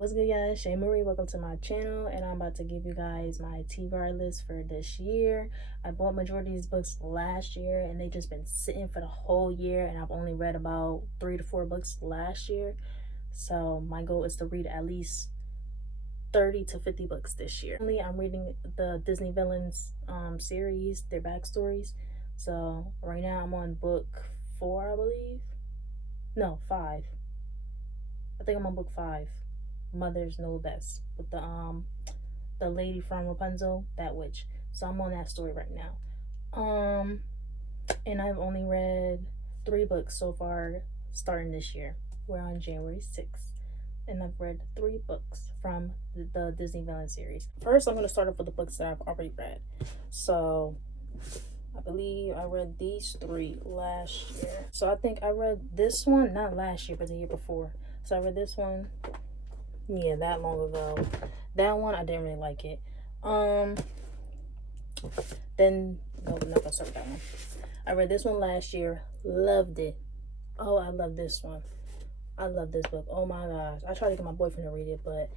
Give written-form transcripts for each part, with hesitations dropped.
What's good, guys? Shay Marie, welcome to my channel, and I'm about to give you guys my TBR list for this year. I bought majority of these books last year, and they just been sitting for the whole year, and I've only read about 3 to 4 books last year. So my goal is to read at least 30 to 50 books this year. I'm reading the Disney Villains series, their backstories. So right now I'm on book 4, I believe. No, 5. I think I'm on book 5. Mothers Know Best, with the lady from Rapunzel, that witch. So I'm on that story right now. And I've only read 3 books so far starting this year. We're on January 6th. And I've read 3 books from the Disney Villain series. First, I'm going to start off with the books that I've already read. So I believe I read these 3 last year. So I think I read this one, not last year, but the year before. So I read this one, yeah, that long ago. That one, I didn't really like it. Then, no, I'm not gonna start with that one. I read this one last year, loved it. Oh, I love this one. I love this book. Oh my gosh. I tried to get my boyfriend to read it, but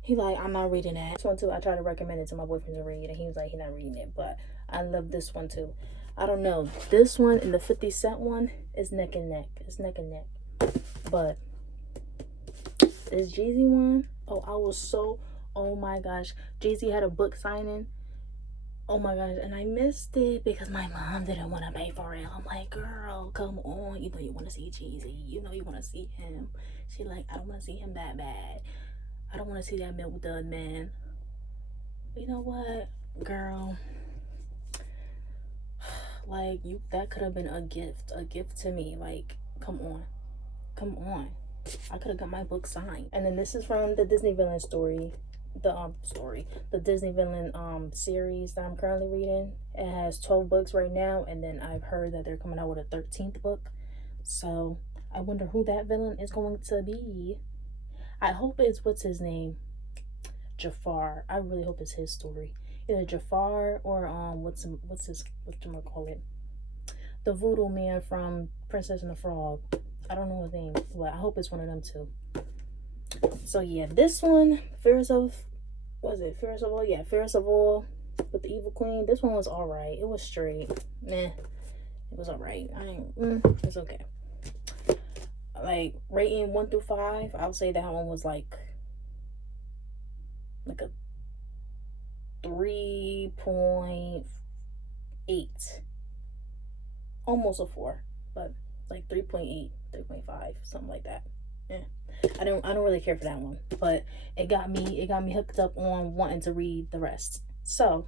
he like, I'm not reading that. This one too, I tried to recommend it to my boyfriend to read, and he was like, he's not reading it, but I love this one too. I don't know. This one and the 50 Cent one is neck and neck. It's neck and neck. But this Jeezy one, oh my gosh. Jeezy had a book signing. Oh my gosh, and I missed it because my mom didn't want to pay for it. I'm like, girl, come on. You know you want to see Jeezy. You know you want to see him. She like, I don't want to see him that bad. I don't want to see that milk dud man. You know what, girl? Like, that could have been a gift to me. Like, come on. I could have got my book signed. And then this is from the Disney Villain story. The Disney Villain series that I'm currently reading. It has 12 books right now, and then I've heard that they're coming out with a 13th book. So I wonder who that villain is going to be. I hope it's, what's his name? Jafar. I really hope it's his story. Either Jafar or whatchamacallit? The voodoo man from Princess and the Frog. I don't know his name, but I hope it's one of them too. So yeah, this one, Fears of All? Yeah, Fears of All with the Evil Queen. This one was alright. It was straight. It was alright. It's okay. Like, rating 1 through 5, I would say that one was like a 3.8. Almost a 4, but like 3.8, 3.5, something like that. Yeah. I don't really care for that one, but it got me hooked up on wanting to read the rest. So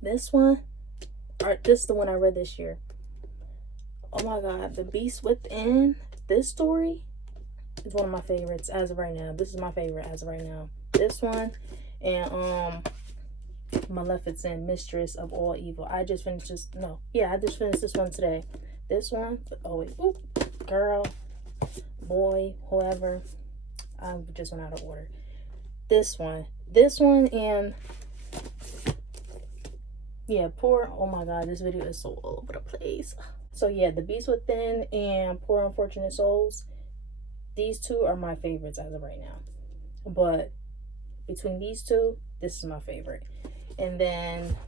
this is the one I read this year. Oh my god, The Beast Within. This story is one of my favorites as of right now. This is my favorite as of right now. This one and Maleficent, Mistress of All Evil. I just finished this one today. This one, oh wait, oop, girl, boy, whoever, I just went out of order. This one, and yeah, oh my god, this video is so all over the place. So yeah, The Beast Within and Poor Unfortunate Souls, these 2 are my favorites as of right now. But between these 2, this is my favorite. And then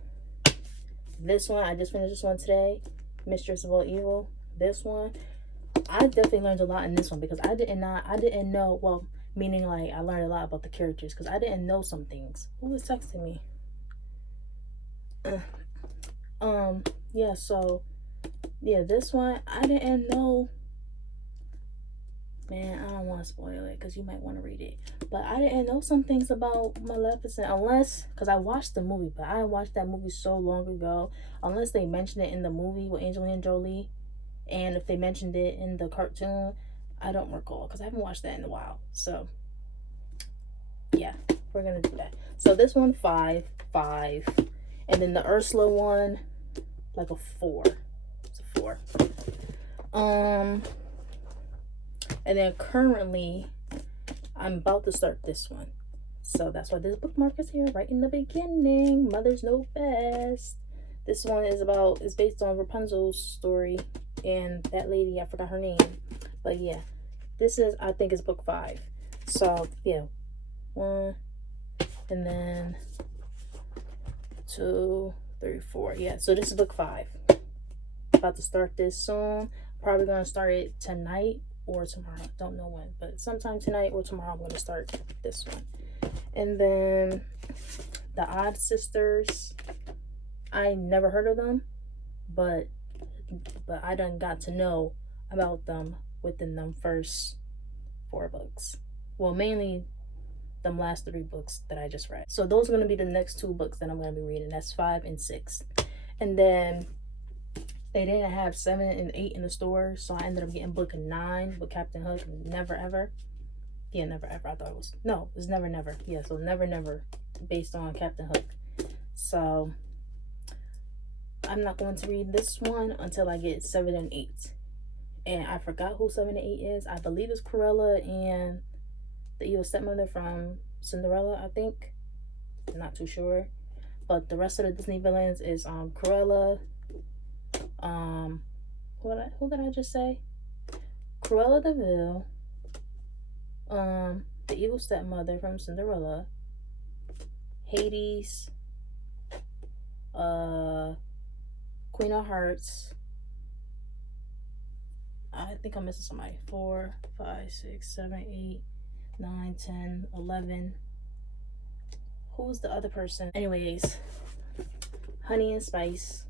this one, I just finished this one today, Mistress of All Evil. This one, I definitely learned a lot in this one because I didn't know, well, meaning like I learned a lot about the characters because I didn't know some things. Who was texting me? Yeah, so yeah, this one I didn't know. Man, I don't want to spoil it because you might want to read it. But I didn't know some things about Maleficent because I watched the movie, but I watched that movie so long ago. Unless they mentioned it in the movie with Angelina Jolie. And if they mentioned it in the cartoon, I don't recall because I haven't watched that in a while. So, yeah, we're going to do that. So this one, 5. And then the Ursula one, like a 4. It's a 4. And then currently, I'm about to start this one. So that's why this bookmark is here right in the beginning. Mothers Know Best. This one is based on Rapunzel's story. And that lady, I forgot her name. But yeah, this is, I think it's book 5. So yeah, 1, and then 2, 3, 4. Yeah, so this is book 5. About to start this soon. Probably gonna start it tonight or tomorrow. Don't know when, but sometime tonight or tomorrow I'm gonna start this one. And then the Odd Sisters, I never heard of them, but I done got to know about them within them first 4 books. Well, mainly them last 3 books that I just read. So those are going to be the next 2 books that I'm going to be reading. That's 5 and 6. And then they didn't have 7 and 8 in the store, so I ended up getting book 9 with Captain Hook. Never Ever. Yeah, Never Ever. I thought it was, no, it's Never Never. Yeah, so Never Never, based on Captain Hook. So I'm not going to read this one until I get 7 and 8. And I forgot who 7 and 8 is. I believe it's Cruella and the evil stepmother from Cinderella, I think. I'm not too sure. But the rest of the Disney villains is Cruella. Who did I just say? Cruella de Vil. The evil stepmother from Cinderella. Hades. Queen of Hearts. I think I'm missing somebody. 4, 5, 6, 7, 8, 9, 10, 11. Who's the other person? Anyways, Honey and Spice.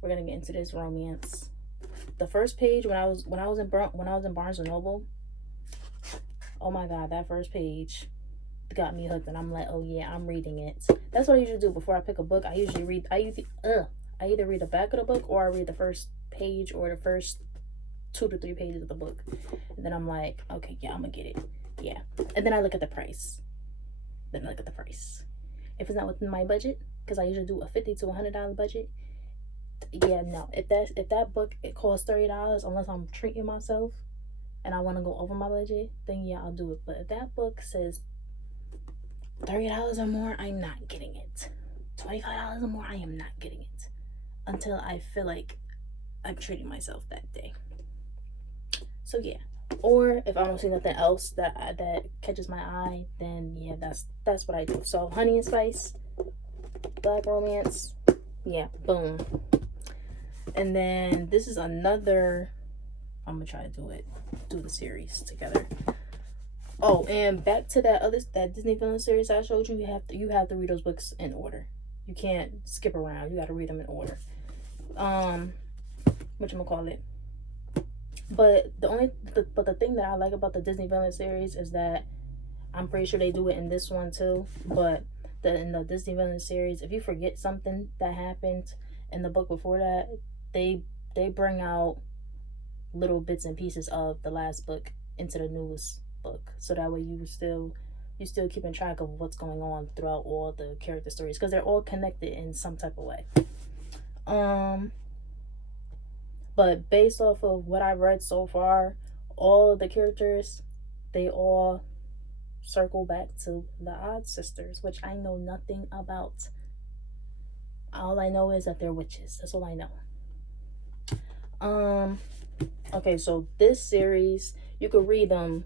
We're gonna get into this romance. The first page when I was in Barnes and Noble. Oh my god, that first page got me hooked, and I'm like, oh yeah, I'm reading it. That's what I usually do before I pick a book. I either read the back of the book, or I read the first page or the first 2 to 3 pages of the book, and then I'm like, okay, yeah, I'm gonna get it. Yeah, and then I look at the price. If it's not within my budget, because I usually do a $50 to $100 budget. Yeah, no. If that book it costs $30, unless I'm treating myself and I want to go over my budget, then yeah, I'll do it. But if that book says $30 or more, I'm not getting it. $25 or more, I am not getting it until I feel like I'm treating myself that day. So yeah. Or if I don't see nothing else that catches my eye, then yeah, that's what I do. So Honey and Spice, Black romance, yeah, boom. And then this is another. I'm gonna try to do the series together. Oh, and back to that Disney villain series I showed you. You have to read those books in order. You can't skip around. You got to read them in order. Whatchamacallit. But the thing that I like about the Disney villain series is that I'm pretty sure they do it in this one too. But in the Disney villain series, if you forget something that happened in the book before that, they bring out little bits and pieces of the last book into the newest book, so that way you still keeping track of what's going on throughout all the character stories, because they're all connected in some type of way. But based off of what I've read so far, all of the characters, they all circle back to the Odd Sisters, which I know nothing about. All I know is that they're witches. That's all I know. Okay, so this series, you could read them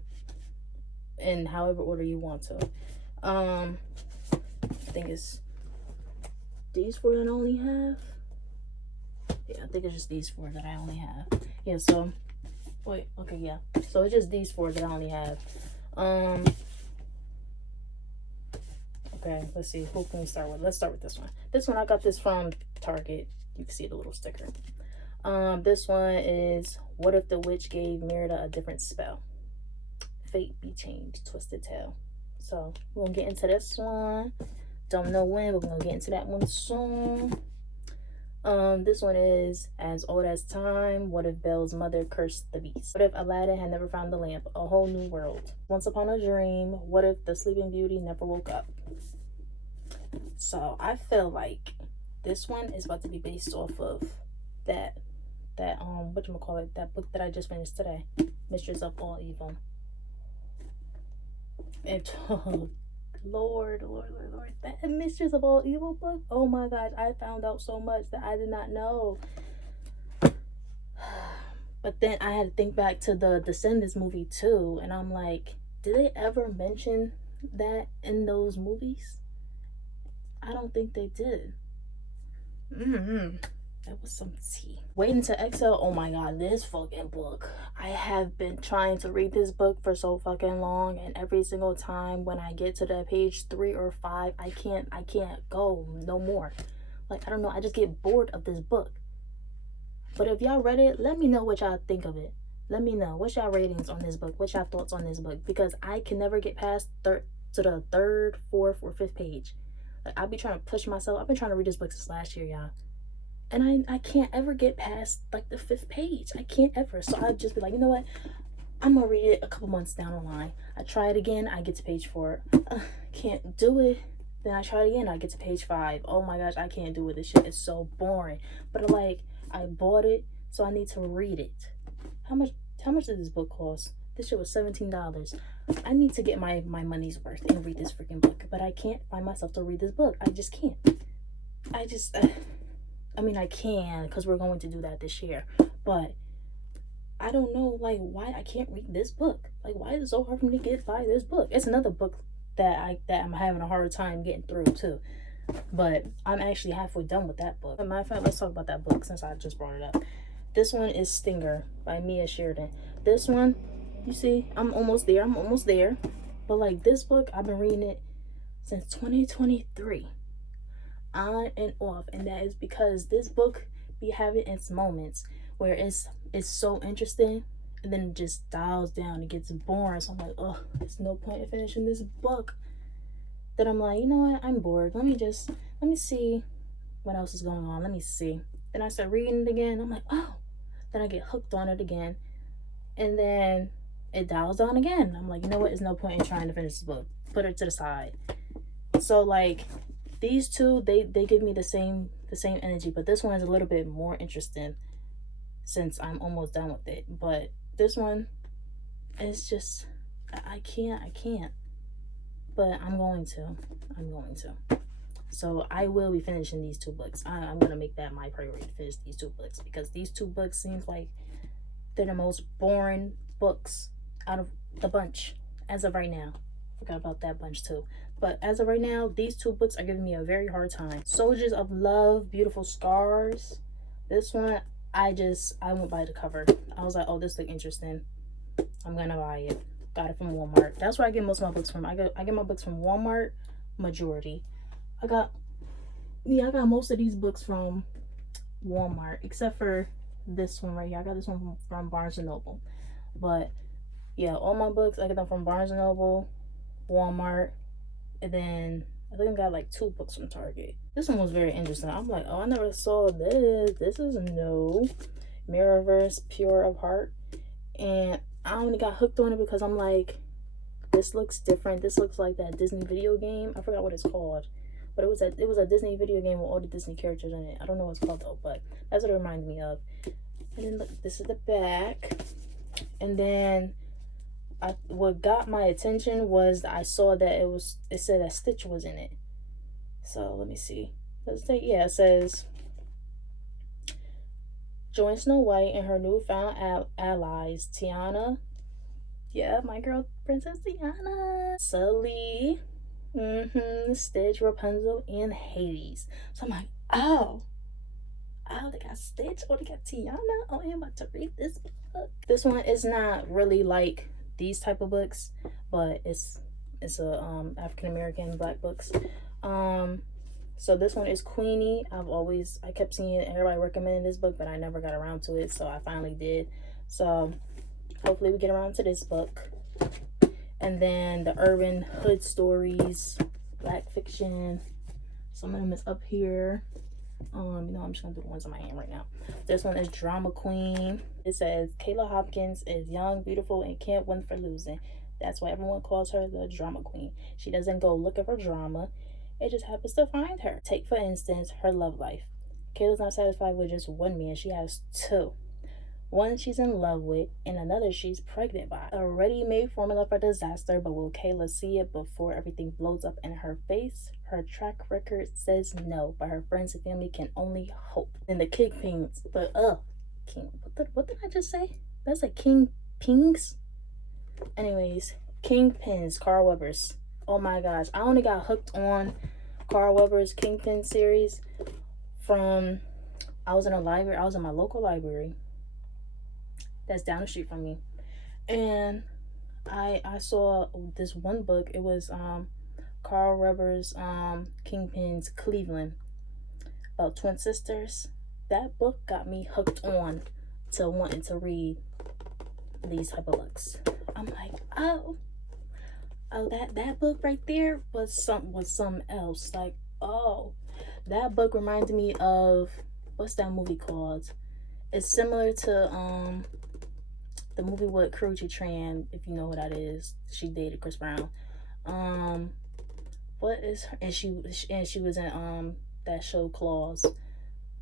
in however order you want to. I think it's these 4 that I only have. Yeah, I think it's just these 4 that I only have. Yeah, so wait, okay, yeah. So it's just these 4 that I only have. Okay, let's see. Who can we start with? Let's start with this one. This one I got this from Target. You can see the little sticker. This one is What If the Witch Gave Merida a Different Spell? Fate Be Changed, Twisted Tale. So we're gonna get into this one. Don't know when, but we're gonna get into that one soon. This one is As Old as Time. What if Belle's mother cursed the beast? What if Aladdin had never found the lamp? A Whole New World. Once Upon a Dream. What if the Sleeping Beauty never woke up? So I feel like this one is about to be based off of that whatchamacallit, that book that I just finished today, Mistress of All Evil. And Lord, that Mistress of All Evil book, oh my gosh, I found out so much that I did not know. But then I had to think back to the Descendants movie too, and I'm like, Did they ever mention that in those movies? I don't think they did. That was some tea. Waiting to Exhale. Oh my god, this fucking book. I have been trying to read this book for so fucking long, and every single time when I get to the page 3 or 5, I can't go no more. Like, I don't know, I just get bored of this book. But if y'all read it, let me know what y'all think of it. Let me know what's y'all ratings on this book, what's y'all thoughts on this book, because I can never get past to the third, fourth, or fifth page. Like, I'll be trying to push myself. I've been trying to read this book since last year, y'all, and I can't ever get past like the 5th page. I can't ever. So I'd just be like, you know what, I'm gonna read it a couple months down the line. I try it again, I get to page 4, can't do it. Then I try it again, I get to page 5. Oh my gosh, I can't do it. This shit is so boring. But like, I bought it, so I need to read it. How much did this book cost? This shit was $17. I need to get my money's worth and read this freaking book. But I can't find myself to read this book. I just can't. I mean, I can, because we're going to do that this year. But I don't know, like, why I can't read this book. Like, why is it so hard for me to get by this book? It's another book that I'm having a hard time getting through, too. But I'm actually halfway done with that book. As a matter of fact, let's talk about that book since I just brought it up. This one is Stinger by Mia Sheridan. This one, you see, I'm almost there. But like, this book, I've been reading it since 2023. On and off. And that is because this book be having its moments where it's so interesting, and then it just dials down. It gets boring. So I'm like, oh, there's no point in finishing this book. Then I'm like, you know what, I'm bored. Let me see what else is going on. Let me see. Then I start reading it again. I'm like, oh. Then I get hooked on it again. And then it dials down again. I'm like, you know what, there's no point in trying to finish this book. Put it to the side. So like, these two, they give me the same energy, but this one is a little bit more interesting since I'm almost done with it. But this one is just, I can't. But I'm going to. So I will be finishing these 2 books. I'm going to make that my priority to finish these 2 books, because these 2 books seems like they're the most boring books out of the bunch as of right now. Forgot about that bunch too. But as of right now, these 2 books are giving me a very hard time. Soldiers of Love, Beautiful Scars. This one, I went by the cover. I was like, oh, this look interesting. I'm gonna buy it. Got it from Walmart. That's where I get most of my books from. I get my books from Walmart, majority. I got most of these books from Walmart, except for this one right here. I got this one from Barnes and Noble. But yeah, all my books, I get them from Barnes and Noble, Walmart, and then I think I got like 2 books from Target. This one was very interesting. I'm like, oh, I never saw this. This is no Mirrorverse Pure of Heart. And I only got hooked on it because I'm like, this looks different. This looks like that Disney video game. I forgot what it's called. But it was a Disney video game with all the Disney characters in it. I don't know what it's called though, but that's what it reminded me of. And then look, this is the back. And then what got my attention was I saw that it said that Stitch was in it. So let me see. It says, join Snow White and her newfound allies, Tiana. Yeah, my girl, Princess Tiana. Sully. Stitch, Rapunzel, and Hades. So I'm like, oh, they got Stitch. Oh, they got Tiana. Oh, I'm about to read this book. This one is not really like these type of books, but it's a African American Black books. So this one is Queenie. I kept seeing everybody recommending this book, but I never got around to it, so I finally did. So hopefully we get around to this book. And then the Urban Hood Stories, Black Fiction. Some of them is up here. I'm just gonna do the ones on my hand right now. This one is Drama Queen. It says Kayla Hopkins is young, beautiful, and can't win for losing. That's why everyone calls her the Drama Queen. She doesn't go looking for drama. It just happens to find her. Take, for instance, her love life. Kayla's not satisfied with just one man. She has 2. One she's in love with, and another she's pregnant by. A ready-made formula for disaster, but will Kayla see it before everything blows up in her face? Her track record says no, but her friends and family can only hope. And the Kingpins, what did I just say? That's a King Pings? Anyways, Kingpins, Carl Weathers. Oh my gosh, I only got hooked on Carl Weathers Kingpin series from, I was in a library. I was in my local library that's down the street from me, and I saw this one book. It was Carl Weathers Kingpin's Cleveland, about twin sisters. That book got me hooked on to wanting to read these type of books. I'm like, that book right there was something else. Like, oh, that book reminded me of, what's that movie called? It's similar to the movie with Karrueche Tran, if you know what that is. She dated Chris Brown. Um, what is her, and she was in that show Claws.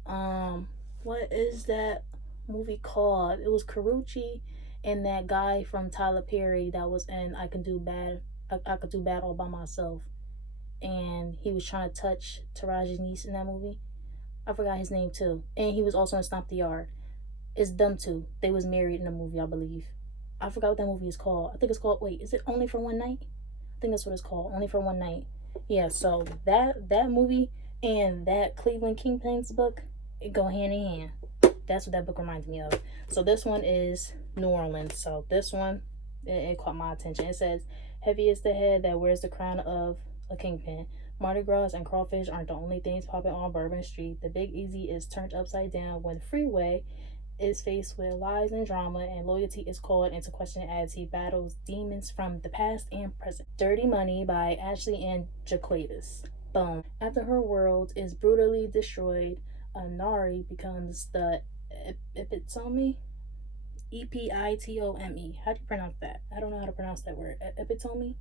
What is that movie called? It was Karrueche and that guy from Tyler Perry that was in I Can Do Bad. I Could Do Bad All by Myself, and he was trying to touch Taraji's niece in that movie. I forgot his name too, and he was also in Stomp the Yard. It's them two. They was married in the movie, I believe. I forgot what that movie is called. I think it's called. Wait, is it Only for One Night? I think that's what it's called. Only for One Night. Yeah. So that movie and that Cleveland Kingpins book, it go hand in hand. That's what that book reminds me of. So this one is New Orleans. So this one, it caught my attention. It says, "Heavy is the head that wears the crown of a kingpin. Mardi Gras and crawfish aren't the only things popping on Bourbon Street. The Big Easy is turned upside down when Freeway is faced with lies and drama, and loyalty is called into question as he battles demons from the past and present." Dirty Money by Ashley Ann Jaquavis. Boom. After her world is brutally destroyed, Nari becomes the epitome. Epitome. How do you pronounce that? I don't know how to pronounce that word. Epitome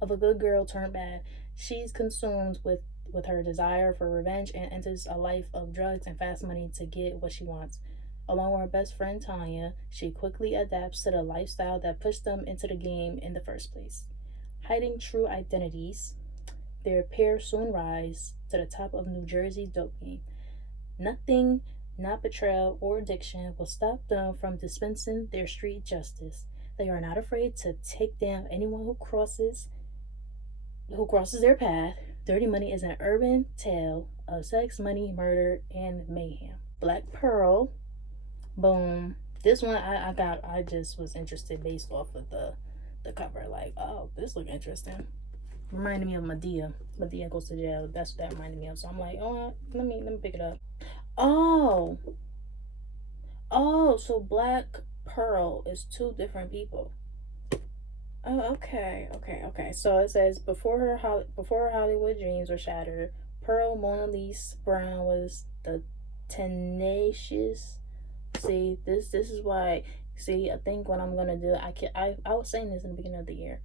of a good girl turned bad. She's consumed with her desire for revenge and enters a life of drugs and fast money to get what she wants. Along with her best friend Tanya, she quickly adapts to the lifestyle that pushed them into the game in the first place. Hiding true identities, their pair soon rise to the top of New Jersey dope game. Nothing, not betrayal or addiction, will stop them from dispensing their street justice. They are not afraid to take down anyone who crosses their path. Dirty Money is an urban tale of sex, money, murder, and mayhem. Black Pearl. Boom. This one I just was interested based off of the cover. Like, oh, this look interesting. Reminded me of Medea. Medea goes to jail. That's what that reminded me of. So I'm like, oh, let me pick it up. Oh. Oh, so Black Pearl is two different people. Oh, okay. So it says before her Hollywood dreams were shattered, Pearl Mona Lisa Brown was the tenacious. See, this is why. See, I think what I'm gonna do, I was saying this in the beginning of the year.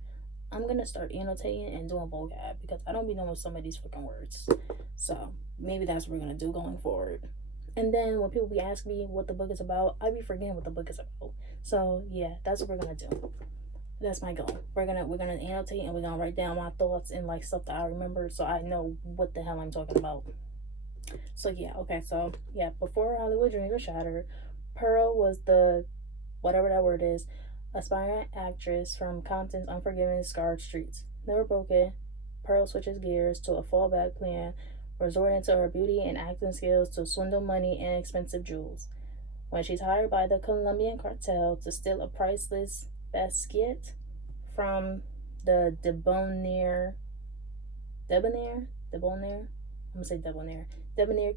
I'm gonna start annotating and doing vocab because I don't be knowing some of these freaking words. So maybe that's what we're gonna do going forward. And then when people be asking me what the book is about, I be forgetting what the book is about. So yeah, that's what we're gonna do. That's my goal. We're gonna annotate and we're gonna write down my thoughts and like stuff that I remember so I know what the hell I'm talking about. So yeah, okay, so yeah, before Hollywood dreams were shattered, Pearl was the whatever that word is, aspiring actress from Compton's unforgiving scarred streets. Never broken, Pearl switches gears to a fallback plan, resorting to her beauty and acting skills to swindle money and expensive jewels. When she's hired by the Colombian cartel to steal a priceless basket from the debonair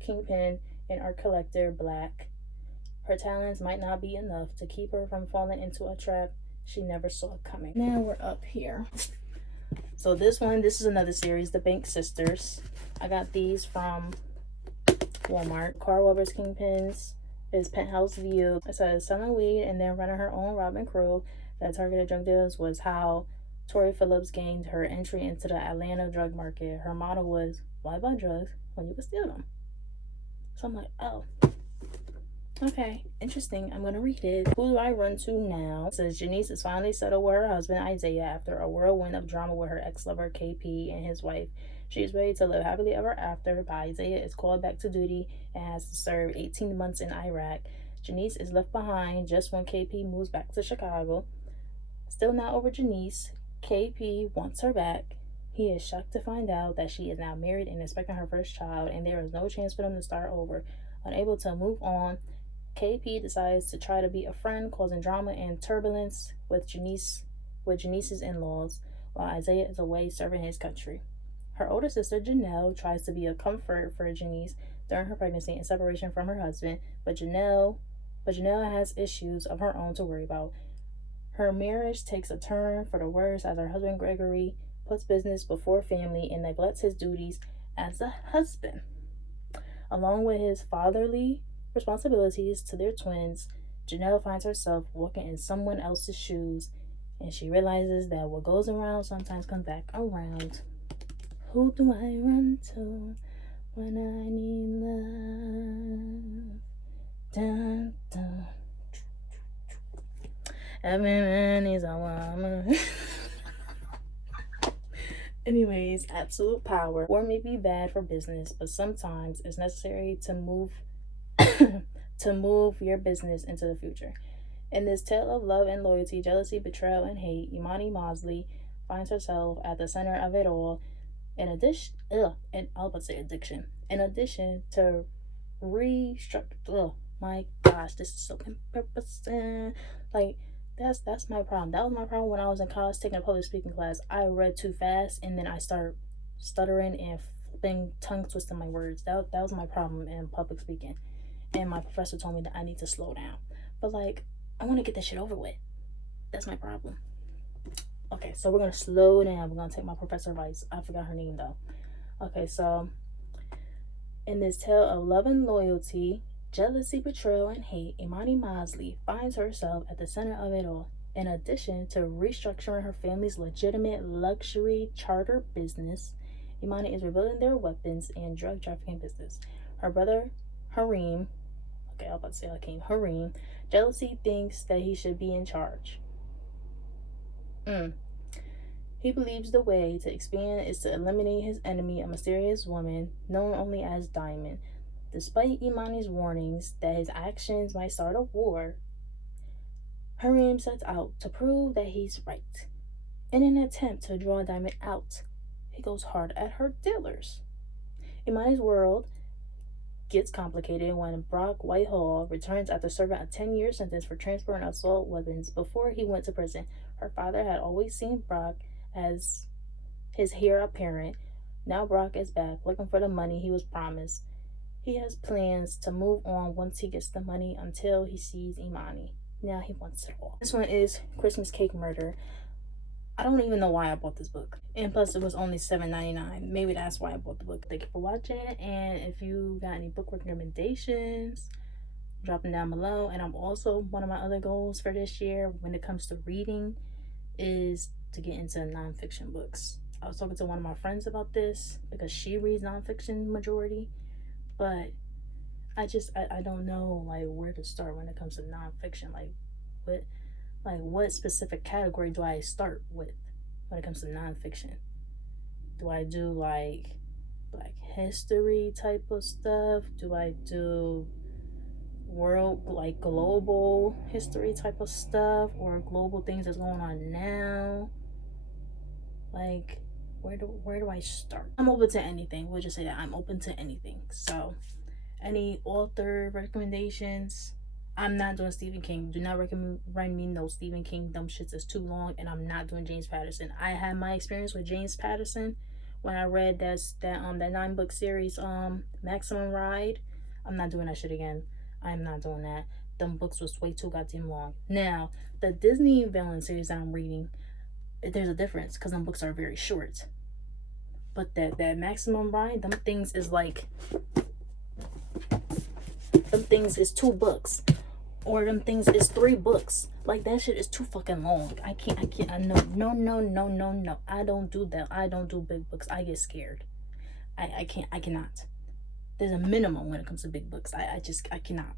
kingpin and art collector Black, her talents might not be enough to keep her from falling into a trap she never saw coming. Now we're up here. So this is another series, The Bank Sisters. I got these from Walmart. Carl Weathers Kingpins is Penthouse View. It says selling weed and then running her own robbing crew that targeted drug dealers was how Tori Phillips gained her entry into the Atlanta drug market. Her motto was, why buy drugs when you can steal them? So I'm like, oh, okay, interesting. I'm gonna read it. Who do I run to now? It says Janice is finally settled with her husband Isaiah after a whirlwind of drama with her ex-lover KP and his wife. She's ready to live happily ever after, but Isaiah is called back to duty and has to serve 18 months in Iraq. Janice is left behind just when KP moves back to Chicago. Still not over Janice, KP wants her back. He is shocked to find out that she is now married and expecting her first child, and there is no chance for them to start over. Unable to move on, KP decides to try to be a friend, causing drama and turbulence with Janice's in-laws, while Isaiah is away serving his country. Her older sister Janelle tries to be a comfort for Janice during her pregnancy and separation from her husband, but Janelle has issues of her own to worry about. Her marriage takes a turn for the worse as her husband Gregory puts business before family and neglects his duties as a husband. Along with his fatherly responsibilities to their twins, Janelle finds herself walking in someone else's shoes, and she realizes that what goes around sometimes comes back around. Who do I run to when I need love? Dun, dun. Every man needs a woman. Anyways, absolute power. War may be bad for business, but sometimes it's necessary to move to move your business into the future. In this tale of love and loyalty, jealousy, betrayal, and hate, Imani Mosley finds herself at the center of it all. In addition to restructure. My gosh, this is so embarrassing. Like that's my problem. That was my problem when I was in college taking a public speaking class. I read too fast and then I started stuttering and flipping, tongue twisting my words. That was my problem in public speaking. And my professor told me that I need to slow down. But like, I want to get this shit over with. That's my problem. Okay, so we're gonna slow down. We're gonna take my professor advice. I forgot her name though. Okay, so in this tale of love and loyalty, jealousy, betrayal, and hate, Imani Mosley finds herself at the center of it all. In addition to restructuring her family's legitimate luxury charter business, Imani is rebuilding their weapons and drug trafficking business. Her brother, Harim, Harim, jealousy thinks that he should be in charge. He believes the way to expand is to eliminate his enemy, a mysterious woman known only as Diamond. Despite Imani's warnings that his actions might start a war, Harim sets out to prove that he's right. In an attempt to draw Diamond out, he goes hard at her dealers. Imani's world gets complicated when Brock Whitehall returns after serving a 10-year sentence for transporting assault weapons before he went to prison. Her father had always seen Brock as his heir apparent. Now Brock is back looking for the money he was promised. He has plans to move on once he gets the money until he sees Imani. Now he wants it all. This one is Christmas Cake Murder. I don't even know why I bought this book. And plus it was only $7.99. Maybe that's why I bought the book. Thank you for watching. And if you got any book recommendations, drop them down below. And I'm also, one of my other goals for this year when it comes to reading is to get into nonfiction books. I was talking to one of my friends about this because she reads nonfiction majority, but I don't know like where to start when it comes to nonfiction. What specific category do I start with when it comes to nonfiction? Do I do like Black history type of stuff? Do I do world, like global history type of stuff, or global things that's going on now? Like, where do I start? I'm open to anything. We'll just say that I'm open to anything. So any author recommendations? I'm not doing Stephen King. Do not recommend me no Stephen King. Dumb shits is too long, and I'm not doing James Patterson. I had my experience with James Patterson when I read that 9-book series, Maximum Ride. I'm not doing that shit again. I'm not doing that. Them books was way too goddamn long. Now, the Disney villain series that I'm reading, there's a difference because them books are very short. But that Maximum Ride, them things is 2 books. Or them things is 3 books. Like, that shit is too fucking long. I no. I don't do that. I don't do big books. I get scared. I cannot. There's a minimum when it comes to big books. I cannot.